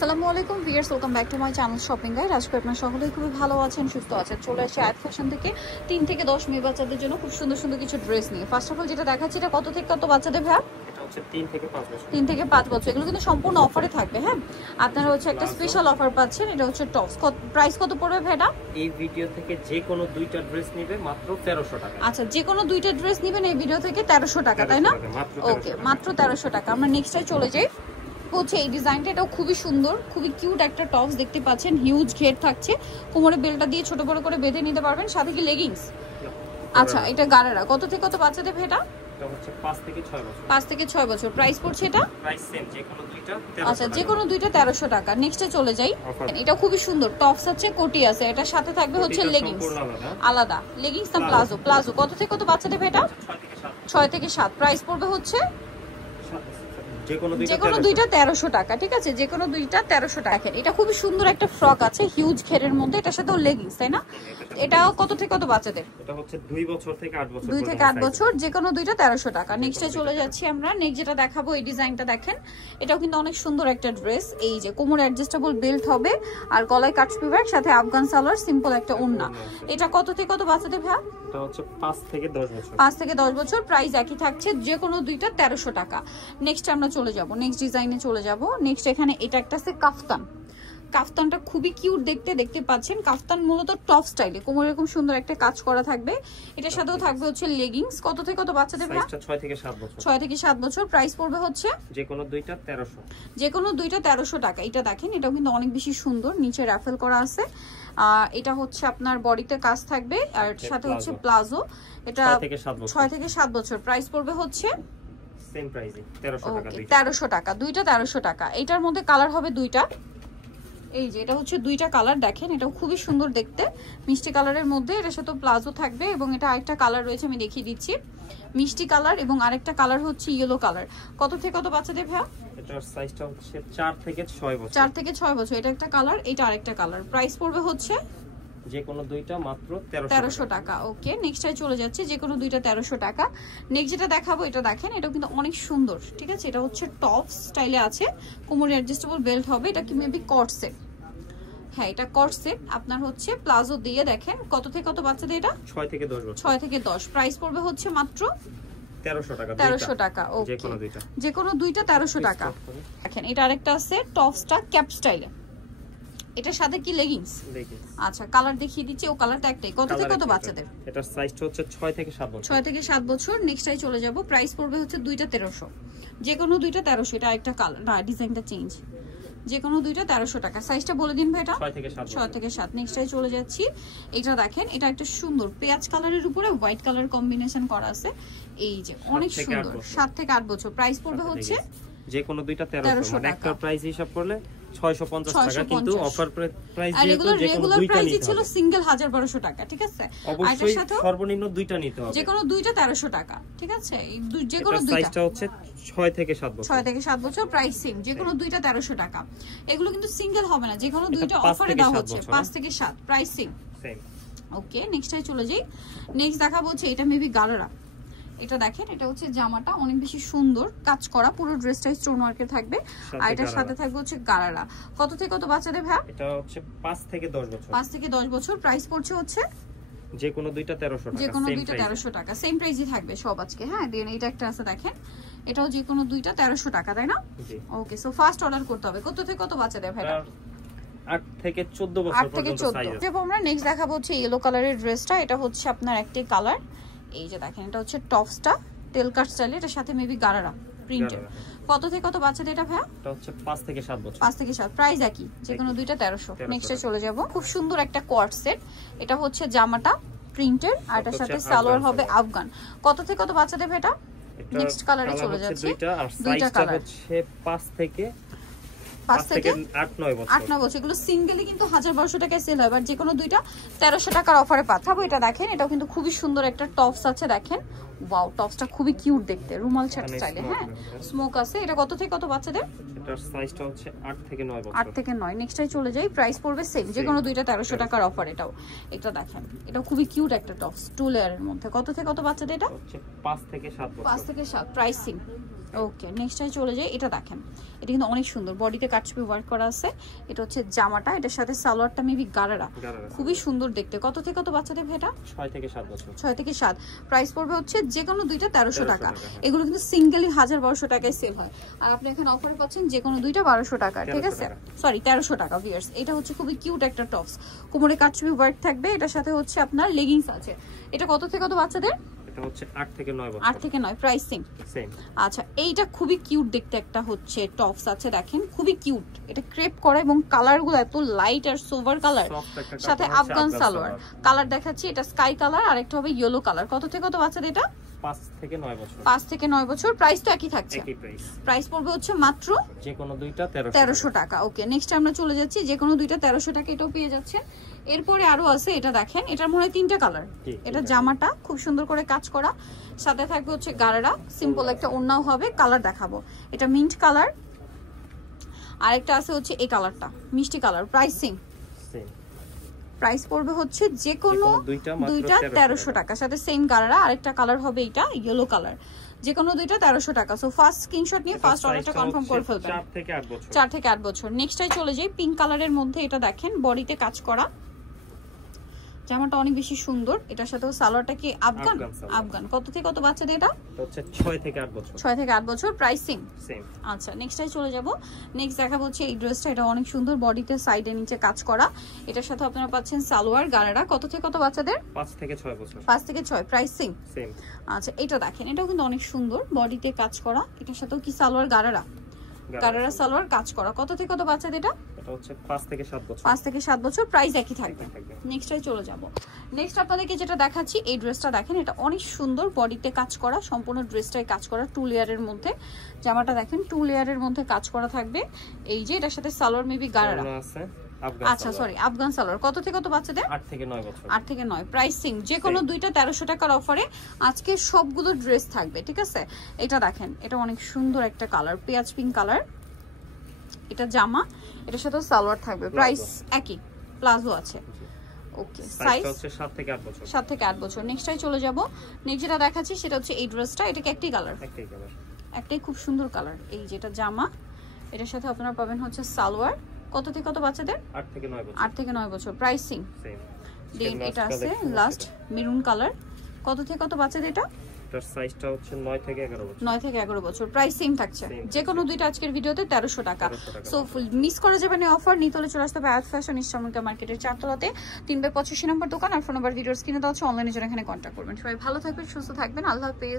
আসসালামু আলাইকুম viewers, welcome back to my channel shopping guide. আজকে আপনারা সকলেই খুবই ভালো আছেন, সুস্থ আছেন। চলে আসছে আয়াত ফ্যাশন থেকে 3 থেকে 10 মেয়ে বাচ্চাদের জন্য খুব সুন্দর সুন্দর কিছু ড্রেস নিয়ে। ফার্স্ট অফ অল যেটা দেখাচ্ছি, এটা কত থেকে কত বাচ্চাদের ভাই? এটা হচ্ছে 3 থেকে 5 বছর। 3 থেকে 5 বছর। এগুলো কিন্তু সম্পূর্ণ অফারে থাকবে। হ্যাঁ, আপনারা হচ্ছে একটা স্পেশাল অফার পাচ্ছেন। এটা হচ্ছে টপস। প্রাইস কত পড়বে ভাইটা? এই ভিডিও থেকে যে কোনো দুইটা ড্রেস নিবে মাত্র 1300 টাকা। আচ্ছা, যে কোনো দুইটা ড্রেস নেবেন এই ভিডিও থেকে 1300 টাকা, তাই না? ওকে, মাত্র 1300 টাকা। আমরা নেক্সটে চলে যাই। হচ্ছে এই ডিজাইনটা, এটাও খুবই সুন্দর, খুবই কিউট একটা টপস দেখতে পাচ্ছেন। হিউজ ঘের থাকছে, কোমরে বেলটা দিয়ে ছোট বড় করে বেঁধে নিতে পারবেন, সাথে কি লেগিংস? আচ্ছা, এটা গারারা। কত থেকে কত বাচ্চাদের এটা? এটা হচ্ছে 5 থেকে 6 বছর। 5 থেকে 6 বছর। প্রাইস পড়ছে এটা? প্রাইস সেম, যে কোনো দুইটা 1300। আচ্ছা, যে কোনো দুইটা 1300 টাকা। নেক্সটে চলে যাই। এটা খুবই সুন্দর টপস আছে, কোটি আছে, এটার সাথে থাকবে হচ্ছে লেগিংস আলাদা। লেগিংস না প্লাজো? প্লাজো। কত থেকে কত বাচ্চাদের এটা? 6 থেকে 7। প্রাইস পড়বে হচ্ছে যে কোনো দুইটা 1300 টাকা। ঠিক আছে, যে কোনো দুইটা 1300 টাকা। এটা খুবই সুন্দর একটা ফ্রক আছে হিউজ ঘেরের মধ্যে, এটার সাথেও লেগিংস, তাই না? এটাও কত থেকে কত বাচ্চাদের? এটা হচ্ছে 2 বছর থেকে 8 বছর। 2 থেকে 8 বছর, যে কোনো দুইটা 1300 টাকা। নেক্সটে চলে যাচ্ছি আমরা। নেক্সট যেটা দেখাবো, এই ডিজাইনটা দেখেন। এটাও কিন্তু অনেক সুন্দর একটা ড্রেস। এই যে কোমরে অ্যাডজাস্টেবল বেল্ট হবে আর গলায় কাটছবি ওয়ার্ক, সাথে আফগান সালোয়ার, সিম্পল একটা ওড়না। এটা কত থেকে কত বাচ্চাদের ভাই? এটা হচ্ছে 5 থেকে 10 বছর। 5 থেকে 10 বছর। প্রাইস একই থাকছে, যে কোনো দুইটা 1300 টাকা। নেক্সট আমরা চলে যাব, নেক্সট ডিজাইনে চলে যাব। নেক্সট এখানে এটা একটা আছে কাফতান। কাফতানটা খুবই কিউট দেখতে পাচ্ছেন। কাফতান মূলত টপ স্টাইলে, কোমরে এরকম সুন্দর একটা কাজ করা থাকবে। এটার সাথেও থাকবে হচ্ছে লেগিংস। কত থেকে কত বাচ্চাদের ভাই? 6 থেকে 7 বছর। 6 থেকে 7 বছর। প্রাইস পড়বে হচ্ছে যে কোনো দুইটা 1300। যে কোনো দুইটা 1300 টাকা। এটা দেখেন, এটাও কিন্তু অনেক বেশি সুন্দর, নিচে রাফেল করা আছে। এটা হচ্ছে আপনার বডিতে কাজ থাকবে আর সাথে হচ্ছে প্লাজো। এটা 6 থেকে 7 বছর। প্রাইস পড়বে হচ্ছে সেম প্রাইসে 1300 টাকা। 1300 টাকা, দুইটা 1300 টাকা। এটার মধ্যে কালার হবে দুইটা। এই যে এটা হচ্ছে দুইটা কালার, দেখেন এটাও খুবই সুন্দর দেখতে, মিষ্টি কালারের মধ্যে। এটার সাথে প্লাজো থাকবে এবং এটা আরেকটা কালার রয়েছে, আমি দেখিয়ে দিচ্ছি, মিষ্টি কালার এবং আরেকটা কালার হচ্ছে ইয়েলো কালার। কত থেকে কত বাচ্চাদের ভাই? এটার সাইজটা হচ্ছে 4 থেকে 6 বছর। 4 থেকে 6 বছর। এটা একটা কালার, এটা আরেকটা কালার। প্রাইস পড়বে হচ্ছে যে কোনো দুইটা মাত্র 1300 টাকা। ওকে, নেক্সটটাই চলে যাচ্ছে, যে কোনো দুইটা 1300 টাকা। নেক্সট যেটা দেখাবো, এটা দেখেন, এটা কিন্তু অনেক সুন্দর। ঠিক আছে, এটা হচ্ছে টপ স্টাইলে আছে, কোমরে অ্যাডজাস্টেবল বেল্ট হবে। এটা কি মেবি কট সেট? হ্যাঁ, এটা কট সেট। আপনার হচ্ছে প্লাজো দিয়ে। দেখেন কত থেকে কত বাচ্চাদের এটা? 6 থেকে 10 বছর। 6 থেকে 10। প্রাইস পড়বে হচ্ছে মাত্র 1300 টাকা। 1300 টাকা। ওকে, যে কোনো দুইটা 1300 টাকা। দেখেন এটা আরেকটা আছে টপসটা ক্যাপ স্টাইলে, এটার সাথে কি লেগিংস? আচ্ছা, কালার দেখিয়ে দিচ্ছি। ও কালারটা একটাই। কত থেকে কত বাচ্চাদের? এটার সাইজটা হচ্ছে 6 থেকে 7 বছর। 6 থেকে 7 বছর। নেক্সটটাই চলে যাব। প্রাইস পড়বে হচ্ছে দুইটা 1300। যে কোনো দুইটা 1300। এটা আরেকটা কালার, না ডিজাইনটা চেঞ্জ। যে কোনো দুইটা 1300 টাকা। সাইজটা বলে দিন ভাই। এটা 6 থেকে 7। 6 থেকে 7। নেক্সটটাই চলে যাচ্ছি। এটা দেখেন, এটা একটা সুন্দর পেঁয়াজ কালারের উপরে হোয়াইট কালার কম্বিনেশন করা আছে। এই যে অনেক সুন্দর। 7 থেকে 8 বছর। প্রাইস পড়বে হচ্ছে যে কোনো দুইটা 1300। মানে একটা প্রাইস হিসাব করলে 650 টাকা, কিন্তু অফার প্রাইস দিয়ে তো যে কোনো দুইটা নিতে হবে। ছিল সিঙ্গেল 1200 টাকা। ঠিক আছে, অবশ্যই সর্বনিম্ন দুইটা নিতে হবে। যে কোনো দুইটা 1300 টাকা। ঠিক আছে, যে কোনো দুইটা। সাইজটা হচ্ছে 6 থেকে 7 বছর। 6 থেকে 7 বছর। প্রাইস সেম, যে কোনো দুইটা 1300 টাকা। এগুলো কিন্তু সিঙ্গেল হবে না, যে কোনো দুইটা অফারে দেওয়া হচ্ছে। 5 থেকে 7। Price same. ওকে, নেক্সটটাই চলে যাই। নেক্সট দেখাবো হচ্ছে এটা মেবি গারারা। এটা দেখেন, এটা হচ্ছে জামাটা অনেক বেশি সুন্দর কাজ করা, পুরো ড্রেসটাই স্টোন ওয়ার্কের থাকবে আর এটার সাথে থাকবে হচ্ছে গারারা। কত থেকে কত বাচ্চাদের ভাই? এটা হচ্ছে 5 থেকে 10 বছর। 5 থেকে 10 বছর। প্রাইস পড়ছে হচ্ছে যে কোনো দুইটা 1300 টাকা। যে কোনো দুইটা 1300 টাকা। সেম প্রাইসই থাকবে সব আজকে। হ্যাঁ, দেন এটা একটা আছে দেখেন, এটাও যে কোনো দুইটা 1300 টাকা, তাই না? ওকে, সো ফার্স্ট অর্ডার করতে হবে। কত থেকে কত বাচ্চাদের ভাই? 8 থেকে 14 বছর পর্যন্ত সাইজ আছে। এরপর আমরা নেক্সট দেখাবো হচ্ছে ইয়েলো কালারের ড্রেসটা। এটা হচ্ছে আপনার একটাই কালার। এই যে দেখেন, এটা হচ্ছে টপসটা টেল কাট স্টাইলে, এটার সাথে মেবি গারারা প্রিন্টেড। কত থেকে কত বাচ্চাদের এটা ভাই? এটা হচ্ছে 5 থেকে 7 বছর। 5 থেকে 7। প্রাইস একই, যে কোনো দুইটা 1300। নেক্সটে চলে যাব। খুব সুন্দর একটা কোয়ার্ড সেট। এটা হচ্ছে জামাটা প্রিন্টেড আর এটার সাথে সালোয়ার হবে আফগান। কত থেকে কত বাচ্চাদের ভাই এটা? নেক্সট কালারে চলে যাচ্ছে। দুইটা কালার হচ্ছে 5 থেকে 8-9 বছর। 8-9 বছর। এগুলো সিঙ্গেলি কিন্তু 1200 টাকায় সেল হয়, বাট যে কোনো দুইটা 1300 টাকার অফারে পাঠাবো। এটা দেখেন, এটাও কিন্তু খুবই সুন্দর একটা টপস আছে। দেখেন, ওয়াও, টপসটা খুবই কিউট দেখতে, রুমাল ছাট স্টাইলে। হ্যাঁ, স্মোক আছে। এটা কত থেকে কত বাচ্চাদের? এটার সাইজটা হচ্ছে 8 থেকে 9 বছর। 8 থেকে 9। নেক্সটটাই চলে যাই। প্রাইস পড়বে সেম, যে কোনো দুইটা 1300 টাকার অফার। এটাও, এটা দেখেন, এটা খুবই কিউট একটা টপস, 2 লেয়ারের মধ্যে। কত থেকে কত বাচ্চাদের এটা? হচ্ছে 5 থেকে 7 বছর। 5 থেকে 7। Price same. ওকে নেক্সটটাই চলে যাই, এটা দেখেন এটা কিন্তু অনেক সুন্দর, বডিতে কাটছবি ওয়ার্ক করা আছে। এটা হচ্ছে জামাটা, এটার সাথে সালোয়ারটা মেবি গারারা, খুবই সুন্দর দেখতে। কত থেকে কত বাচ্চাদের ভেটা? 6 থেকে 7 বছর। 6 থেকে 7। প্রাইস পড়বে হচ্ছে যে কোনো দুইটা 1300 টাকা। এগুলো কিন্তু সিঙ্গেলি 1000-1200 টাকায় সেল হয়, আর আপনি এখানে অফারে পাচ্ছেন যে কোনো দুইটা 1200 টাকা, ঠিক আছে? সরি 1300 টাকা ভিউয়ার্স। এটা হচ্ছে খুবই কিউট একটা টপস, কোমরে কাটছবি ওয়ার্ক থাকবে, এটার সাথে হচ্ছে আপনার লেগিংস আছে। এটা কত থেকে কত বাচ্চাদের? এটা হচ্ছে 8 থেকে 9 বছর। 8 থেকে 9, প্রাইসিং সেম। আচ্ছা এইটা খুবই কিউট দেখতে একটা হচ্ছে টপস আছে, দেখেন খুবই কিউট। এটা ক্রেপ করা এবং কালারগুলো এত লাইট আর সোভার কালার, সাথে আফগান সালোয়ার। কালার দেখাচ্ছি, এটা স্কাই কালার আর একটা হবে ইয়েলো কালার। কত থেকে কত বাচ্চাদের এটা? 5 থেকে 9 বছর। 5 থেকে 9 বছর। প্রাইস তো একই থাকছে, একই প্রাইস। প্রাইস পড়বে হচ্ছে মাত্র যে কোনো দুইটা 1300 টাকা। ওকে নেক্সট আমরা চলে যাচ্ছি, যে কোনো দুইটা 1300 টাকা এটাও পেয়ে যাচ্ছেন। এরপরে আরো আছে, এটা দেখেন এটার মনে হয় 3টা কালার। এটা জামাটা খুব সুন্দর করে কাজ করা, সাথে থাকবে হচ্ছে গারারা, সিম্পল একটা ওড়নাও হবে। কালার দেখাবো, এটা মিন্ট কালার, আরেকটা আছে হচ্ছে এই কালারটা মিষ্টি কালার। প্রাইসিং সেম, প্রাইস পড়বে হচ্ছে যে কোনো দুইটা 1300 টাকা, সাথে সেম গারারা। আরেকটা কালার হবে এটা ইয়েলো কালার, যে কোনো দুইটা 1300 টাকা। সো ফার্স্ট স্ক্রিনশট নিয়ে ফার্স্ট অর্ডারটা কনফার্ম করে ফেলবেন। 4 থেকে 8 বছর। 4 থেকে 8 বছর। নেক্সটটাই চলে যাই, পিঙ্ক কালারের মধ্যে এটা দেখেন বডিতে কাজ করা, জামাটা অনেক বেশি সুন্দর। এটার সাথে সালোয়ারটা কি আফগান? আফগান। কত থেকে কত বাচ্চাদের এটা? হচ্ছে 6 থেকে 8 বছর। 6 থেকে 8 বছর। Pricing same. আচ্ছা নেক্সটটাই চলে যাব। নেক্সট দেখাবো হচ্ছে এই ড্রেসটা, এটা অনেক সুন্দর, বডিতে সাইডে নিচে কাজ করা। এটার সাথে আপনারা পাচ্ছেন সালোয়ার গারারা। কত থেকে কত বাচ্চাদের? 5 থেকে 6 বছর। 5 থেকে 6। Pricing same. আচ্ছা এটা দেখেন, এটাও কিন্তু অনেক সুন্দর, বডিতে কাজ করা। এটার সাথেও কি সালোয়ার গারারা, গারারা সালোয়ার কাজ করা। কত থেকে কত বাচ্চাদের এটা? এটা হচ্ছে 5 থেকে 7 বছর। 5 থেকে 7 বছর। প্রাইস একই থাকবে। নেক্সটটাই চলে যাব। নেক্সট আপনাদেরকে যেটা দেখাচ্ছি, এই ড্রেসটা দেখেন, এটা অনেক সুন্দর, বডিতে কাজ করা, সম্পূর্ণ ড্রেসটাই কাজ করা 2 লেয়ারের মধ্যে। জামাটা দেখেন 2 লেয়ারের মধ্যে কাজ করা থাকবে। এই যে এটার সাথে সালোয়ার মেবি গারারা আছে। আচ্ছা সরি আফগান সালোয়ার। কত থেকে কত বাচ্চাদের? 8 থেকে 9 বছর। 8 থেকে 9। প্রাইসিং যে কোনো দুইটা 1300 টাকার অফারে আজকে সবগুলো ড্রেস থাকবে, ঠিক আছে? এটা দেখেন, এটা অনেক সুন্দর একটা কালার, পেঁয়াজ পিঙ্ক কালার। এটা জামা, এটার সাথে সালোয়ার থাকবে। প্রাইস একই, প্লাজো আছে। ওকে সাইজ হচ্ছে 7 থেকে 8 বছর। 7 থেকে 8 বছর। নেক্সটটাই চলে যাব। নেক্সট যেটা দেখাচ্ছি সেটা হচ্ছে এই ড্রেসটা, এটা কি একটাই কালার? একটাই কালার, একটাই খুব সুন্দর কালার। এই যেটা জামা, এটার সাথে আপনারা পাবেন হচ্ছে সালোয়ার। কত থেকে কত বাচ্চাদের? 8 থেকে 9 বছর। 8 থেকে 9 বছর। Pricing same. দেন এটা আছে লাস্ট মেরুন কালার। কত থেকে কত বাচ্চাদের এটা? এটার সাইজটা হচ্ছে 9 থেকে 11 বছর। 9 থেকে 11 বছর। প্রাইস সেম থাকছে, যে কোনো দুইটা আজকের ভিডিওতে 1300 টাকা। সো মিস করা যাবে না অফার। নিতে হলে চলে আসতে হবে আয়াত ফ্যাশন, ইস্টার্ন মার্কেটের 4 তলাতে 3/85 নম্বর দোকান। আর ফোন নাম্বার ভিডিওস কিনে দেওয়া হচ্ছে, অনলাইনে জন্য এখানে কন্ট্যাক্ট করবেন। সবাই ভালো থাকবেন, সুস্থ থাকবেন, আল্লাহ হাফেজ।